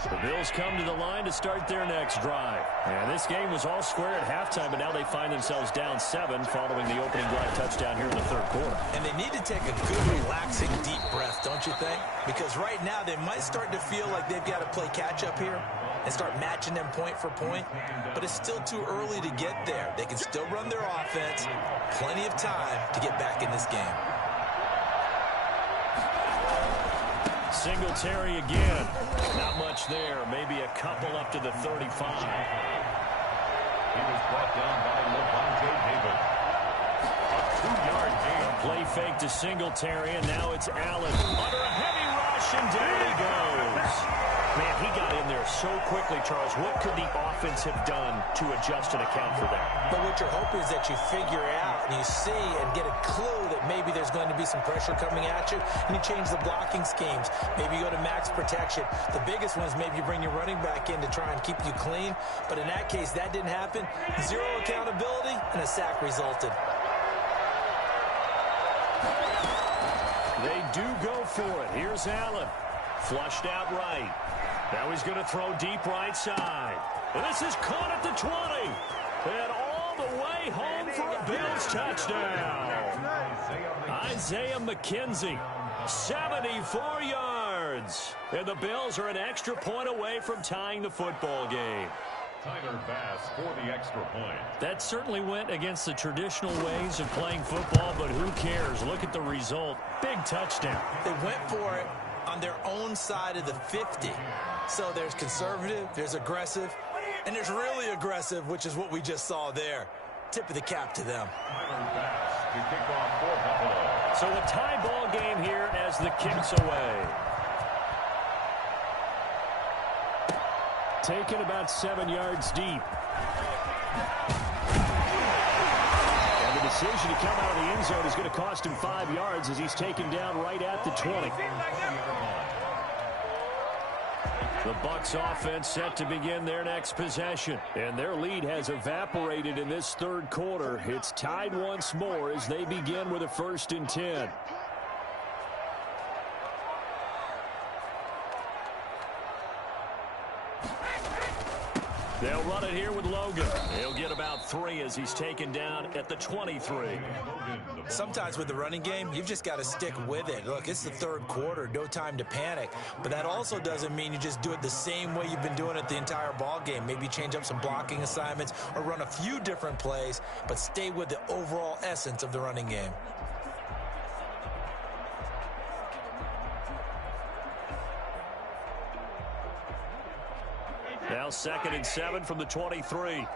The Bills come to the line to start their next drive. And this game was all square at halftime, but now they find themselves down 7 following the opening drive touchdown here in the 3rd quarter. And they need to take a good, relaxing, deep breath, don't you think? Because right now they might start to feel like they've got to play catch-up here and start matching them point for point. But it's still too early to get there. They can still run their offense. Plenty of time to get back in this game. Singletary again. Not much there. Maybe a couple up to the 35. He was brought down by Levante David. A 2-yard gain. Play fake to Singletary, and now it's Allen. Under a heavy rush, and down he goes. Man, he got in there so quickly, Charles. What could the offense have done to adjust and account for that? But what you're hoping is that you figure out and you see and get a clue that maybe there's going to be some pressure coming at you, and you change the blocking schemes. Maybe you go to max protection. The biggest one is maybe you bring your running back in to try and keep you clean. But in that case, that didn't happen. 0 accountability, and a sack resulted. They do go for it. Here's Allen. Flushed out right. Now he's going to throw deep right side. And this is caught at the 20. And all the way home for a Bills touchdown. Isaiah McKenzie, 74 yards. And the Bills are an extra point away from tying the football game. Tyler Bass for the extra point. That certainly went against the traditional ways of playing football, but who cares? Look at the result. Big touchdown. They went for it on their own side of the 50. So there's conservative, there's aggressive, and there's really aggressive, which is what we just saw there. Tip of the cap to them. Tyler Bass to kick off for Buffalo. So a tie ball game here as the kick's away. Taken about 7 yards deep. And the decision to come out of the end zone is going to cost him 5 yards as he's taken down right at the 20. The Bucs offense set to begin their next possession. And their lead has evaporated in this 3rd quarter. It's tied once more as they begin with a 1st and 10. They'll run it here with Logan. He'll get about 3 as he's taken down at the 23. Sometimes with the running game, you've just got to stick with it. Look, it's the 3rd quarter, no time to panic. But that also doesn't mean you just do it the same way you've been doing it the entire ball game. Maybe change up some blocking assignments or run a few different plays, but stay with the overall essence of the running game. Now 2nd and 7 from the 23.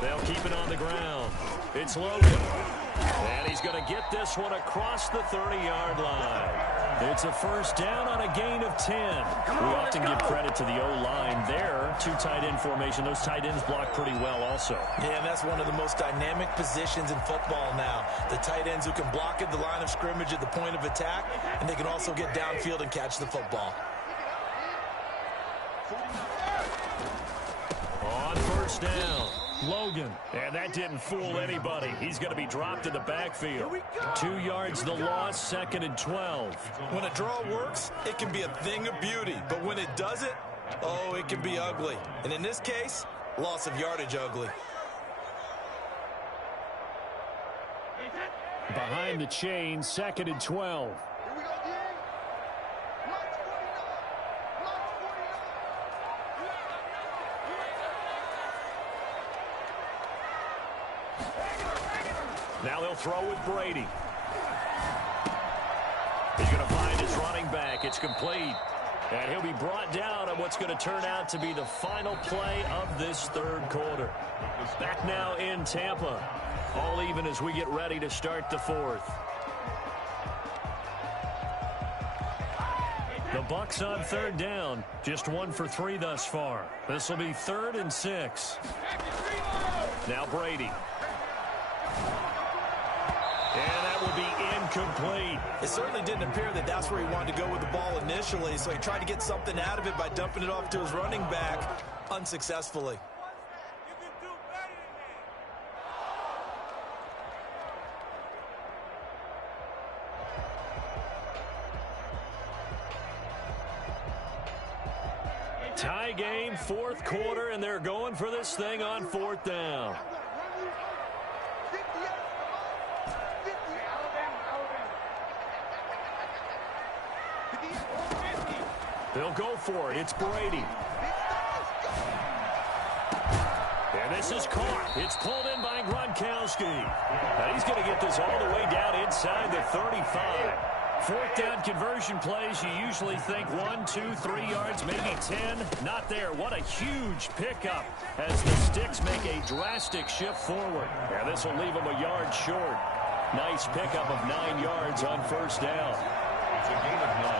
They'll keep it on the ground. It's Logan. And he's going to get this one across the 30-yard line. It's a 1st down on a gain of 10. We often give credit to the O-line there. 2 tight end formation. Those tight ends block pretty well also. Yeah, and that's one of the most dynamic positions in football now. The tight ends who can block at the line of scrimmage at the point of attack, and they can also get downfield and catch the football. On 1st down, Logan. And that didn't fool anybody. He's going to be dropped in the backfield. 2 yards the loss, 2nd and 12. When a draw works, it can be a thing of beauty. But when it doesn't, oh, it can be ugly. And in this case, loss of yardage ugly. Behind the chain, 2nd and 12. Now they'll throw with Brady. He's going to find his running back. It's complete. And he'll be brought down on what's going to turn out to be the final play of this third quarter. Back now in Tampa. All even as we get ready to start the fourth. The Bucs on third down. Just 1 for 3 thus far. This will be 3rd and 6. Now Brady. And that will be incomplete. It certainly didn't appear that that's where he wanted to go with the ball initially, so he tried to get something out of it by dumping it off to his running back unsuccessfully. Tie game, 4th quarter, and they're going for this thing on 4th down. They'll go for it. It's Brady. And this is caught. It's pulled in by Gronkowski. Now he's going to get this all the way down inside the 35. 4th down conversion plays, you usually think 1, 2, 3 yards, maybe 10. Not there. What a huge pickup as the Sticks make a drastic shift forward. And this will leave them a yard short. Nice pickup of 9 yards on 1st down.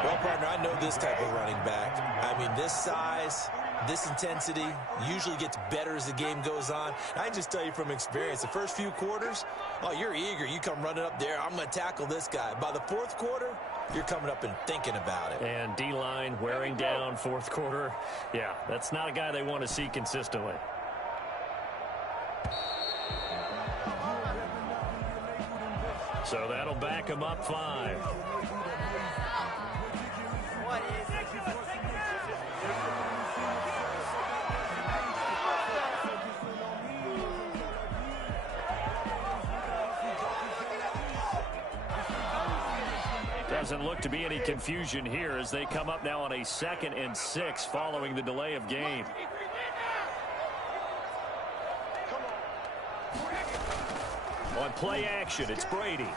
Well, partner, I know this type of running back. I mean, this size, this intensity usually gets better as the game goes on. I can just tell you from experience, the first few quarters, oh, you're eager. You come running up there, I'm going to tackle this guy. By the 4th quarter, you're coming up and thinking about it. And D-line wearing down 4th quarter. Yeah, that's not a guy they want to see consistently. So that'll back him up 5. Doesn't look to be any confusion here as they come up now on a 2nd and 6 following the delay of game. On play action, it's Brady.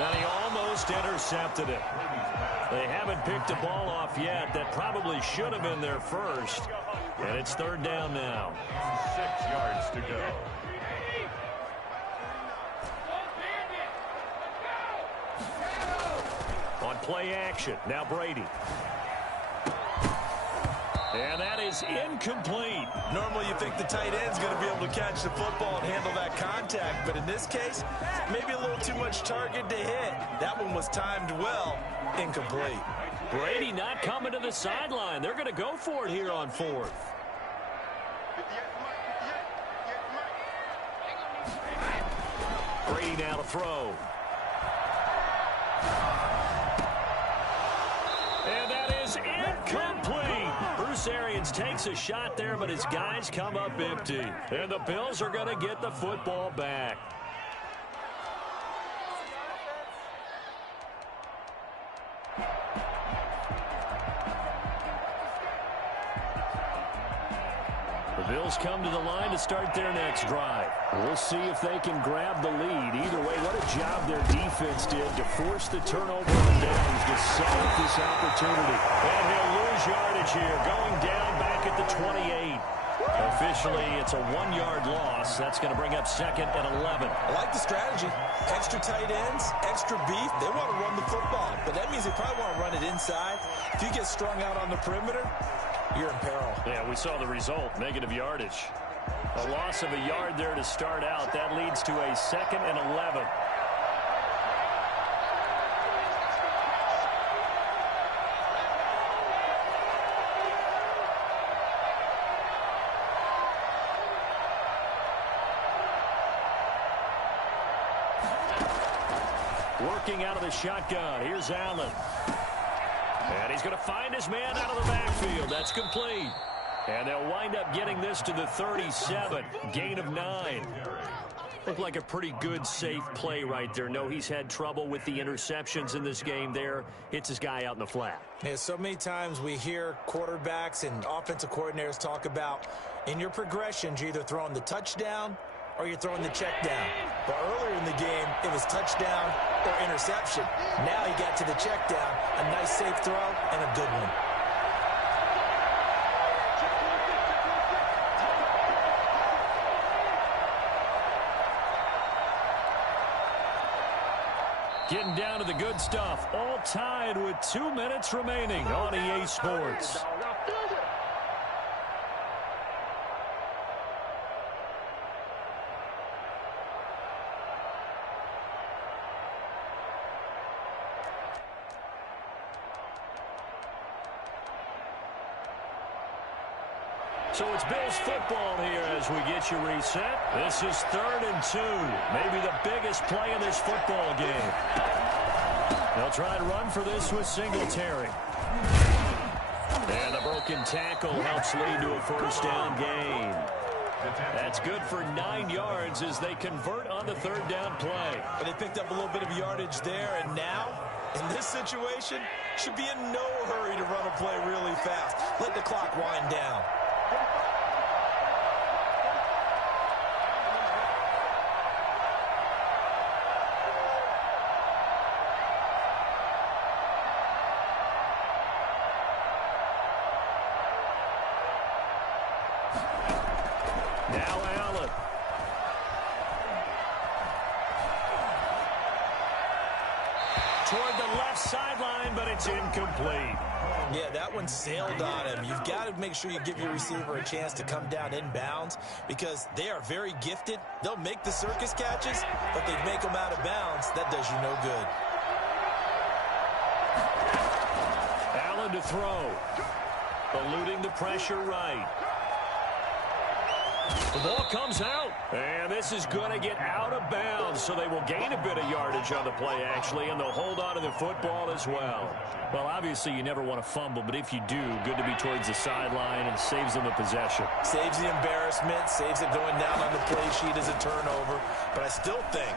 And he almost intercepted it. They haven't picked a ball off yet. That probably should have been their first. And it's 3rd down now. 6 yards to go. On play action, now Brady. And that is incomplete. Normally you think the tight end's going to be able to catch the football and handle that contact, but in this case, maybe a little too much target to hit. That one was timed well, incomplete. Brady not coming to the sideline. They're going to go for it here on 4th. Brady now to throw. And that is incomplete. Bruce Arians takes a shot there, but his guys come up empty. And the Bills are going to get the football back. The Bills come to the line to start their next drive. We'll see if they can grab the lead. Either way, what a job their defense did to force the turnover on downs to set up this opportunity. And he'll lose yardage here, going down back at the 28. Officially, it's a 1-yard loss. That's going to bring up 2nd and 11. I like the strategy. Extra tight ends, extra beef. They want to run the football, but that means they probably want to run it inside. If you get strung out on the perimeter, you're in peril. Yeah, we saw the result, negative yardage. A loss of a yard there to start out. That leads to a 2nd and 11. Working out of the shotgun. Here's Allen. And he's going to find his man out of the backfield. That's complete. And they'll wind up getting this to the 37. Gain of 9. Looked like a pretty good, safe play right there. No, he's had trouble with the interceptions in this game there. Hits his guy out in the flat. Yeah, so many times we hear quarterbacks and offensive coordinators talk about in your progressions, you're either throwing the touchdown or you're throwing the check down. But earlier in the game, it was touchdown or interception. Now he got to the check down, a nice safe throw, and a good one. Getting down to the good stuff. All tied with 2 minutes remaining on EA Sports. So it's Bills football here as we get you reset. This is 3rd and 2. Maybe the biggest play in this football game. They'll try to run for this with Singletary. And a broken tackle helps lead to a first down gain. That's good for 9 yards as they convert on the 3rd down play. But they picked up a little bit of yardage there, and now, in this situation, should be in no hurry to run a play really fast. Let the clock wind down. Now Allen. Toward the left sideline, but it's incomplete. Yeah, that one sailed on him. You've got to make sure you give your receiver a chance to come down inbounds because they are very gifted. They'll make the circus catches, but they make them out of bounds. That does you no good. Allen to throw. Eluding the pressure right. The ball comes out, and this is going to get out of bounds, so they will gain a bit of yardage on the play, actually, and they'll hold on to the football as well. Well, obviously, you never want to fumble, but if you do, good to be towards the sideline and saves them the possession. Saves the embarrassment, saves it going down on the play sheet as a turnover, but I still think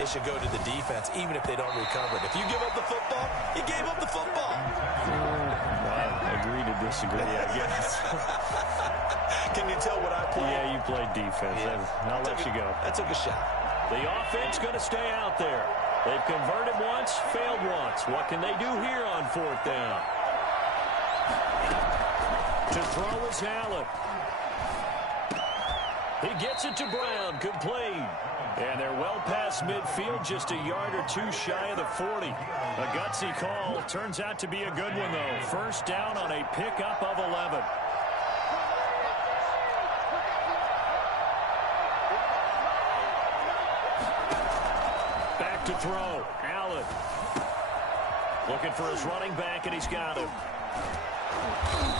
it should go to the defense, even if they don't recover it. If you give up the football, you gave up the football. I agree to disagree, I guess. Can you tell what I played? Yeah, you played defense. Yeah. I'll let you go. I took a shot. The offense going to stay out there. They've converted once, failed once. What can they do here on 4th down? To throw is Allen. He gets it to Brown, complete. And they're well past midfield, just a yard or two shy of the 40. A gutsy call. Turns out to be a good one, though. First down on a pickup of 11. Back to throw. Allen. Looking for his running back, and he's got him.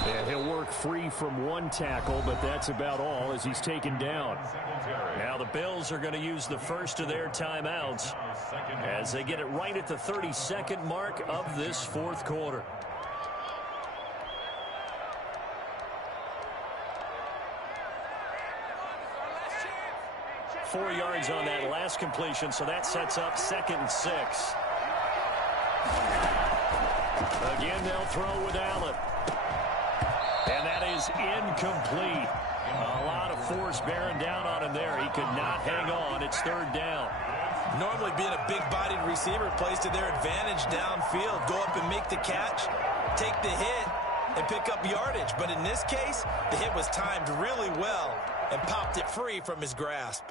And he'll work free from one tackle, but that's about all as he's taken down. Now the Bills are going to use the first of their timeouts as they get it right at the 32nd mark of this 4th quarter. Four yards on that last completion, so that sets up 2nd and 6. Again, they'll throw with Allen. And that is incomplete. A lot of force bearing down on him there. He could not hang on. It's 3rd down. Normally being a big-bodied receiver plays to their advantage downfield. Go up and make the catch, take the hit, and pick up yardage. But in this case, the hit was timed really well and popped it free from his grasp.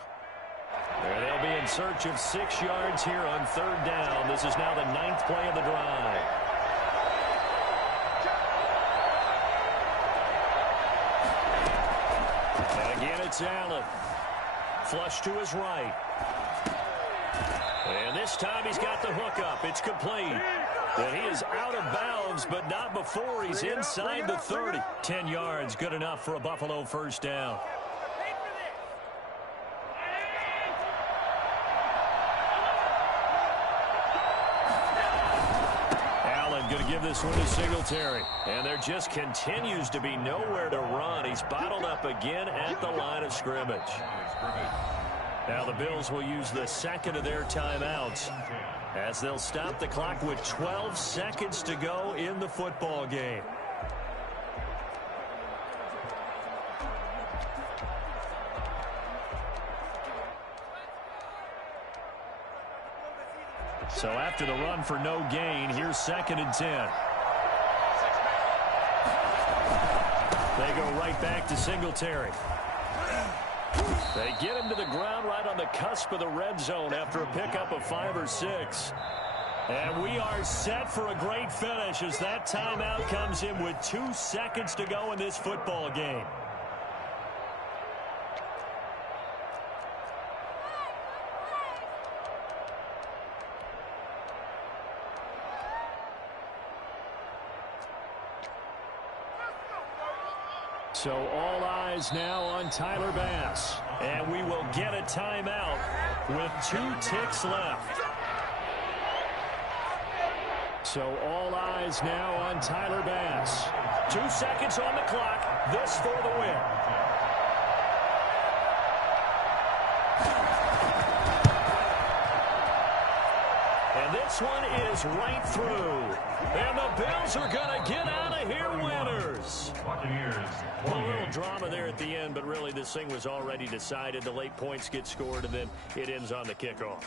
They'll be in search of 6 yards here on 3rd down. This is now the 9th play of the drive. Again, it's Allen. Flush to his right. And this time he's got the hookup. It's complete. And he is out of bounds, but not before he's inside the 30. 10 yards, good enough for a Buffalo first down. Going to give this one to Singletary. And there just continues to be nowhere to run. He's bottled up again at the line of scrimmage. Now the Bills will use the 2nd of their timeouts as they'll stop the clock with 12 seconds to go in the football game. So after the run for no gain, here's 2nd and 10. They go right back to Singletary. They get him to the ground right on the cusp of the red zone after a pickup of 5 or 6. And we are set for a great finish as that timeout comes in with 2 seconds to go in this football game. So all eyes now on Tyler Bass. And we will get a timeout with 2 ticks left. So all eyes now on Tyler Bass. 2 seconds on the clock. This for the win. And this one is right through. And the Bills are going to get out of here winners. Buccaneers, A little drama there at the end, but really this thing was already decided. The late points get scored, and then it ends on the kickoff.